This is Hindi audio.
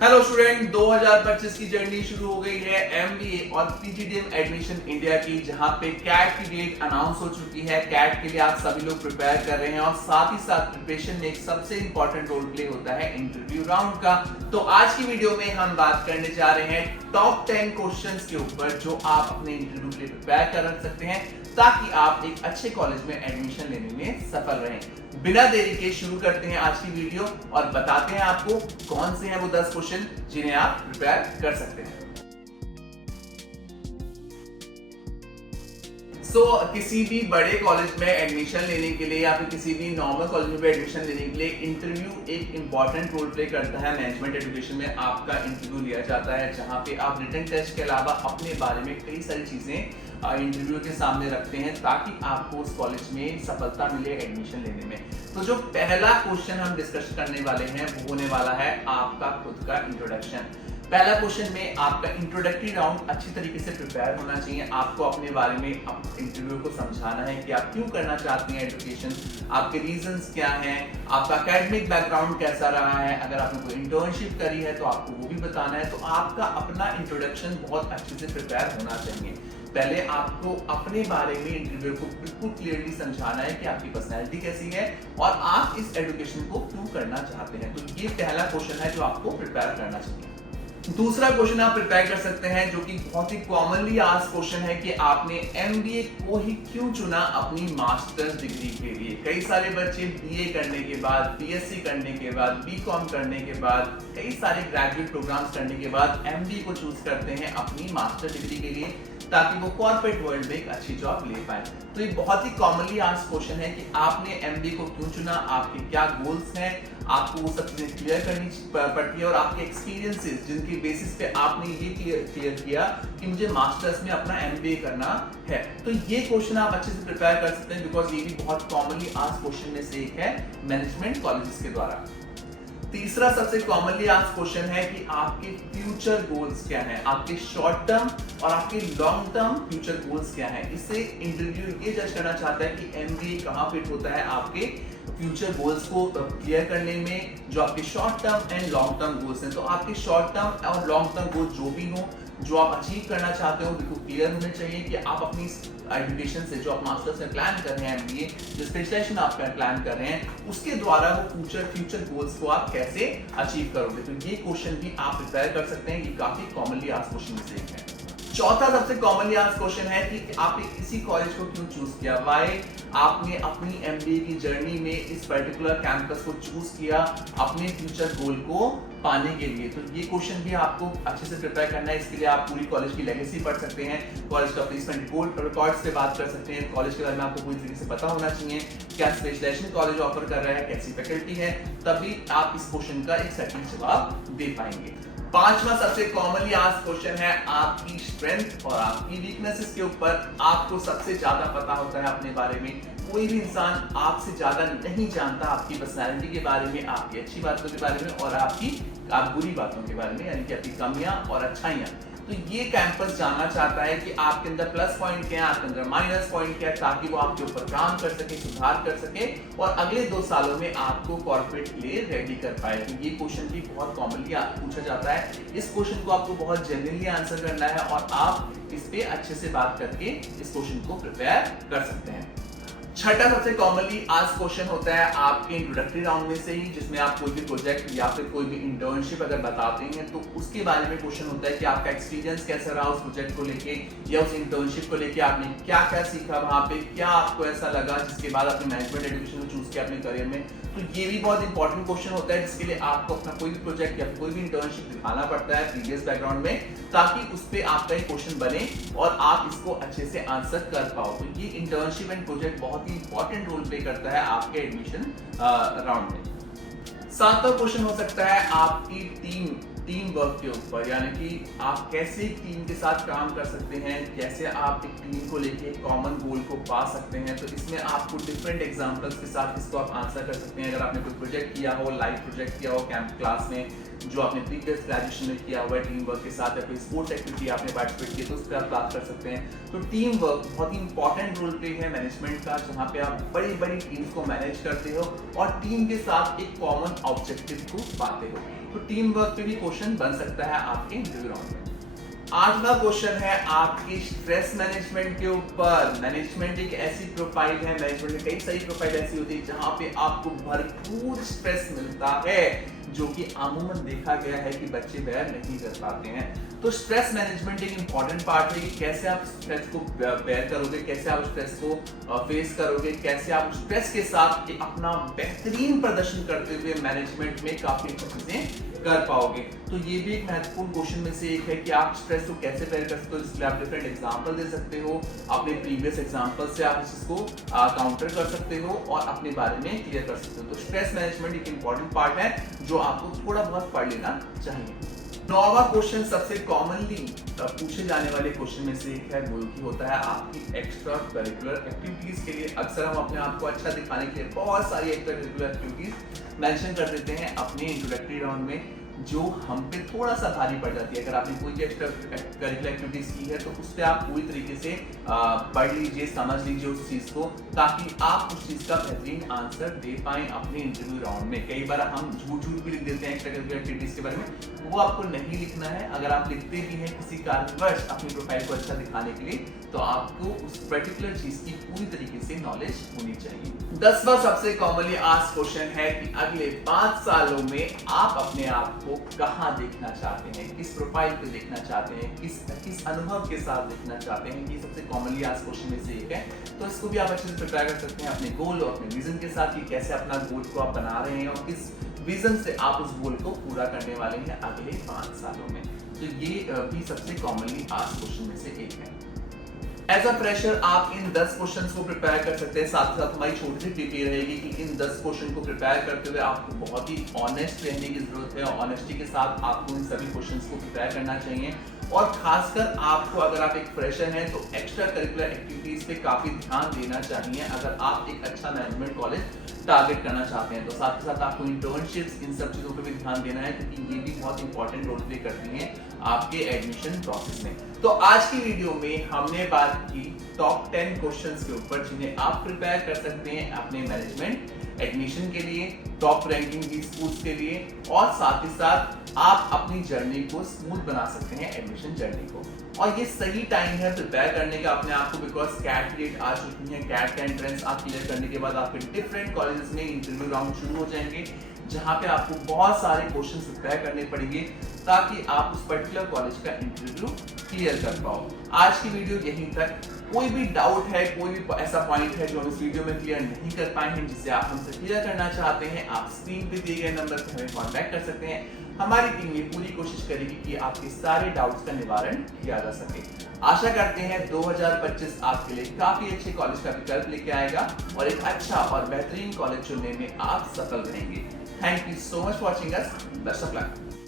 हेलो स्टूडेंट, 2025 की जर्नी शुरू हो गई है एमबीए और पीजीडीएम एडमिशन इंडिया की, जहां पे कैट की डेट अनाउंस हो चुकी है। कैट के लिए आप सभी लोग प्रिपेयर कर रहे हैं और साथ ही साथ प्रिपरेशन में एक सबसे इंपॉर्टेंट रोल प्ले होता है इंटरव्यू राउंड का। तो आज की वीडियो में हम बात करने जा रहे हैं टॉप 10 क्वेश्चंस के ऊपर जो आप अपने इंटरव्यू के लिए प्रिपेयर कर रख सकते हैं ताकि आप एक अच्छे कॉलेज में एडमिशन लेने में सफल रहें। बिना देरी के शुरू करते हैं आज की वीडियो और बताते हैं आपको कौन से हैं वो 10 क्वेश्चन जिन्हें आप प्रिपेयर कर सकते हैं। किसी भी बड़े कॉलेज में एडमिशन लेने के लिए या फिर किसी भी नॉर्मल कॉलेज में एडमिशन लेने के लिए इंटरव्यू एक इंपॉर्टेंट रोल प्ले करता है। मैनेजमेंट एजुकेशन में आपका इंटरव्यू लिया जाता है जहां पे आप रिटन टेस्ट के अलावा अपने बारे में कई सारी चीजें इंटरव्यू के सामने रखते हैं ताकि आपको उस कॉलेज में सफलता मिले एडमिशन लेने में। तो जो पहला क्वेश्चन हम डिस्कस करने वाले हैं वो होने वाला है आपका खुद का इंट्रोडक्शन। पहला क्वेश्चन में आपका इंट्रोडक्टरी राउंड अच्छी तरीके से प्रिपेयर होना चाहिए। आपको अपने बारे में इंटरव्यू को समझाना है कि आप क्यों करना चाहते हैं एजुकेशन, आपके रीजंस क्या हैं, आपका एकेडमिक बैकग्राउंड कैसा रहा है, अगर आपने कोई इंटर्नशिप करी है तो आपको वो भी बताना है। तो आपका अपना इंट्रोडक्शन बहुत अच्छे से प्रिपेयर होना चाहिए। पहले आपको अपने बारे में इंटरव्यू को बिल्कुल क्लियरली समझाना है कि आपकी पर्सनैलिटी कैसी है और आप इस एजुकेशन को क्यों करना चाहते हैं। तो ये पहला क्वेश्चन है जो आपको प्रिपेयर करना चाहिए। दूसरा क्वेश्चन आप प्रिपेयर कर सकते हैं जो कि बहुत ही कॉमनली आस्क्ड क्वेश्चन है कि आपने एमबीए को ही क्यों चुना अपनी मास्टर्स डिग्री के लिए। कई सारे बच्चे बीए करने के बाद, बीएससी करने के बाद, बीकॉम करने के बाद, कई सारे ग्रेजुएट प्रोग्राम्स करने के बाद एमबीए को चूज करते हैं अपनी मास्टर डिग्री के लिए ताकि वो कॉर्पोरेट वर्ल्ड में एक अच्छी जॉब ले पाए। तो ये बहुत ही कॉमनली आस्क्ड क्वेश्चन है कि आपने एमबीए को क्यों चुना, आपके क्या गोल्स हैं, आपको वो सब चीजें क्लियर करनी पड़ती है और आपके एक्सपीरियंसेस जिनके बेसिस पे आपने ये क्लियर किया कि मुझे मास्टर्स में अपना एमबीए करना है। तो ये क्वेश्चन आप अच्छे से प्रिपेयर कर सकते हैं बिकॉज ये भी बहुत कॉमनली आस्क्ड क्वेश्चन में से एक है मैनेजमेंट कॉलेजेस के द्वारा। तीसरा सबसे कॉमनली आस्क्ड क्वेश्चन है कि आपके फ्यूचर गोल्स क्या हैं, आपके शॉर्ट टर्म और आपके लॉन्ग टर्म फ्यूचर गोल्स क्या हैं। इससे इंटरव्यू ये जज करना चाहता है कि एमबीए कहां फिट होता है आपके फ्यूचर गोल्स को क्लियर करने में, जो आपके short term and long term goals हैं। तो आपके शॉर्ट टर्म और लॉन्ग टर्म गोल्स जो भी हो, जो आप अचीव करना चाहते हो, बिल्कुल क्लियर होने चाहिए कि आप अपनी एजुकेशन से जो आप मास्टर्स में प्लान कर रहे हैं, एमबीए जो स्पेशलाइजेशन आप प्लान कर रहे हैं, उसके द्वारा वो फ्यूचर गोल्स को आप कैसे अचीव करोगे। तो ये क्वेश्चन भी आप प्रिपेयर कर सकते हैं। ये काफी कॉमनली आस्क्ड क्वेश्चन में से एक है। चौथा सबसे कॉमनली आस्क्ड क्वेश्चन है कि आपने इसी कॉलेज को क्यों चूज किया, व्हाई आपने अपनी एमबीए की जर्नी में इस पर्टिकुलर कैंपस को चूज किया अपने फ्यूचर गोल को पाने के लिए। तो ये क्वेश्चन भी आपको अच्छे से प्रिपेयर करना है। इसके लिए आप पूरी कॉलेज की लेगेसी पढ़ सकते हैं, कॉलेज का प्लेसमेंट रिकॉर्ड्स से बात कर सकते हैं, कॉलेज के बारे में आपको पूरी तरीके से पता होना चाहिए, क्या स्पेशलाइजेशन कॉलेज ऑफर कर रहा है, कैसी फैकल्टी है, तभी आप इस क्वेश्चन का एक सटीक जवाब दे पाएंगे। पांचवा सबसे कॉमनली आस्क्ड क्वेश्चन है आपकी स्ट्रेंथ और आपकी वीकनेसेस के ऊपर। आपको सबसे ज्यादा पता होता है अपने बारे में, कोई भी इंसान आपसे ज्यादा नहीं जानता आपकी पर्सनालिटी के बारे में, आपकी अच्छी बातों के बारे में और आपकी बुरी बातों के बारे में, यानी कि आपकी कमियां और अच्छाइयां। तो ये कैंपस जानना चाहता है कि आपके अंदर प्लस पॉइंट क्या है, आपके अंदर माइनस पॉइंट क्या है, ताकि वो आपके ऊपर काम कर सके, सुधार कर सके और अगले 2 सालों में आपको कॉर्पोरेट के लिए रेडी कर पाए। तो ये क्वेश्चन भी बहुत कॉमनली पूछा जाता है। इस क्वेश्चन को आपको बहुत जेन्युइनली आंसर करना है और आप इस पे अच्छे से बात करके इस क्वेश्चन को प्रिपेयर कर सकते हैं। छठा सबसे कॉमनली आस्क्ड क्वेश्चन होता है आपके इंट्रोडक्टरी राउंड में से ही, जिसमें आप कोई भी प्रोजेक्ट या फिर कोई भी इंटर्नशिप अगर बताते हैं तो उसके बारे में क्वेश्चन होता है कि आपका एक्सपीरियंस कैसा रहा उस प्रोजेक्ट को लेके या उस इंटर्नशिप को लेके, आपने क्या क्या सीखा वहां पे, क्या आपको ऐसा लगा जिसके बाद आपने मैनेजमेंट एजुकेशन को चूज किया अपने करियर में। तो ये भी बहुत इंपॉर्टेंट क्वेश्चन होता है जिसके लिए आपको अपना कोई भी प्रोजेक्ट या कोई भी इंटर्नशिप दिखाना पड़ता है प्रीवियस बैकग्राउंड में, ताकि उस पे आपका एक क्वेश्चन बने और आप इसको अच्छे से आंसर कर पाओ। तो ये इंटर्नशिप एंड प्रोजेक्ट बहुत ही इंपॉर्टेंट रोल प्ले करता है आपके एडमिशन राउंड में। सातवां क्वेश्चन हो सकता है आपकी टीम वर्क के ऊपर, यानी कि आप कैसे टीम के साथ काम कर सकते हैं, कैसे आप एक टीम को लेके एक कॉमन गोल को पा सकते हैं। तो इसमें आपको डिफरेंट एग्जांपल्स के साथ इसको आप आंसर कर सकते हैं। अगर आपने कोई प्रोजेक्ट किया हो, लाइव प्रोजेक्ट किया हो कैंप क्लास में, जो आपने प्रीवियस ग्रेजुएशन में किया हुआ है टीम वर्क के साथ, या कोई स्पोर्ट्स एक्टिविटी आपने पार्टिसिपेट की तो उस पर आप बात कर सकते हैं। तो टीम वर्क बहुत ही इंपॉर्टेंट रोल प्ले है मैनेजमेंट का, जहाँ पे आप बड़ी बड़ी टीम्स को मैनेज करते हो और टीम के साथ एक कॉमन ऑब्जेक्टिव को पाते हो। तो टीम वर्क पे भी क्वेश्चन बन सकता है आपके इंटरव्यू राउंड में। 8वां क्वेश्चन है आपकी स्ट्रेस मैनेजमेंट के ऊपर। मैनेजमेंट एक ऐसी प्रोफाइल है, मैनेजमेंट की कई सारी प्रोफाइल ऐसी होती है जहां पे आपको भरपूर स्ट्रेस मिलता है, जो कि अमूमन देखा गया है कि बच्चे बेयर नहीं कर पाते हैं। तो स्ट्रेस मैनेजमेंट एक इंपॉर्टेंट पार्ट है कि कैसे आप स्ट्रेस को बेयर करोगे, कैसे आप स्ट्रेस को फेस करोगे, कैसे आप स्ट्रेस के साथ अपना बेहतरीन प्रदर्शन करते हुए मैनेजमेंट में काफी चीजें कर पाओगे। तो ये भी एक महत्वपूर्ण क्वेश्चन में से एक है कि आप स्ट्रेस को कैसे बेयर कर सकते हो। इसके लिए आप डिफरेंट एग्जांपल दे सकते हो, अपने प्रीवियस एग्जांपल से आप इसको काउंटर कर सकते हो और अपने बारे में क्लियर कर सकते हो। तो स्ट्रेस मैनेजमेंट एक इंपॉर्टेंट पार्ट है जो आपको थोड़ा बहुत पढ़ लेना चाहिए। 9वां क्वेश्चन सबसे कॉमनली पूछे जाने वाले क्वेश्चन में से एक है, वो की होता है आपकी एक्स्ट्रा करिकुलर एक्टिविटीज के लिए। अक्सर हम अपने आप को अच्छा दिखाने के लिए बहुत सारी एक्स्ट्रा करिकुलर एक्टिविटीज मेंशन कर देते हैं अपने इंट्रोडक्टरी राउंड में, जो हम पे थोड़ा सा भारी पड़ जाती है। अगर आपने कोई भी एक्स्ट्रा करिकुलर एक्टिविटीज की है तो उस पर आप पूरी तरीके से पढ़ लीजिए, समझ लीजिए उस चीज को, ताकि आप उस चीज का बेहतरीन आंसर दे पाएं अपने इंटरव्यू राउंड में। कई बार हम झूठ भी लिख देते हैं एक्स्ट्रा करिकुलर एक्टिविटीज के बारे में, वो आपको नहीं लिखना है। अगर आप लिखते भी हैं किसी कारणवश अपनी प्रोफाइल को अच्छा दिखाने के लिए, तो आपको उस पर्टिकुलर चीज की पूरी तरीके से नॉलेज होनी चाहिए। 10वां सबसे कॉमनली आस्क्ड क्वेश्चन है कि अगले 5 सालों में आप अपने आप को कहां देखना चाहते हैं, किस प्रोफाइल पे देखना चाहते हैं, किस अनुभव के साथ देखना चाहते हैं। ये सबसे कॉमनली आस्क्ड क्वेश्चन में से एक है। तो इसको भी आप अच्छे से प्रिपेयर कर सकते हैं अपने गोल और अपने विजन के साथ कि कैसे अपना गोल को आप बना रहे हैं और किस विजन से आप उस गोल को पूरा करने वाले हैं अगले 5 सालों में। तो ये भी सबसे कॉमनली आस्क्ड क्वेश्चन में से एक है। एज अ फ्रेशर आप इन 10 क्वेश्चंस को प्रिपेयर कर सकते हैं। साथ ही साथ हमारी छोटी सी टिप ये रहेगी कि इन 10 क्वेश्चन को प्रिपेयर करते हुए आपको बहुत ही ऑनेस्ट रहने की जरूरत है। ऑनेस्टी के साथ आपको इन सभी क्वेश्चंस को प्रिपेयर करना चाहिए और खासकर आपको, अगर आप एक फ्रेशर हैं तो एक्स्ट्रा करिकुलर एक्टिविटीज पे काफी ध्यान देना चाहिए अगर आप एक अच्छा मैनेजमेंट कॉलेज टारगेट करना चाहते हैं। तो साथ ही साथ आपको इंटर्नशिप्स, इन सब चीजों पे भी ध्यान देना है, क्योंकि ये भी बहुत इंपॉर्टेंट रोल प्ले करती हैं आपके एडमिशन प्रोसेस में। तो आज की वीडियो में हमने बात की टॉप 10 क्वेश्चंस के ऊपर जिन्हें आप प्रिपेयर कर सकते हैं अपने मैनेजमेंट एडमिशन के लिए, टॉप रैंकिंग की स्कूल्स के लिए, और साथ ही साथ आप अपनी जर्नी को स्मूथ बना सकते हैं, एडमिशन जर्नी को। और ये सही टाइम है प्रिपेयर करने का अपने आप को, बिकॉज कैट की डेट आ चुकी है। कैट का एंट्रेंस आप क्लियर करने के बाद आपके डिफरेंट कॉलेजेस में इंटरव्यू राउंड शुरू हो जाएंगे, जहां पे आपको बहुत सारे क्वेश्चन प्रिपेयर करने पड़ेंगे ताकि आप उस पर्टिकुलर कॉलेज का इंटरव्यू क्लियर कर पाओ। आज की वीडियो यहीं तक। कोई भी डाउट है, कोई भी ऐसा पॉइंट है जो हम इस वीडियो में क्लियर नहीं कर पाए हैं, जिसे आप हमसे क्लियर करना चाहते हैं, आप स्क्रीन पे दिए गए नंबर पर हमें कॉन्टैक्ट कर सकते हैं। हमारी टीम ये पूरी कोशिश करेगी कि आपके सारे डाउट्स का निवारण किया जा सके। आशा करते हैं 2025 आपके लिए काफी अच्छे कॉलेज का विकल्प लेके आएगा और एक अच्छा और बेहतरीन कॉलेज चुनने में आप सफल रहेंगे। Thank you so much for watching us. Best of luck.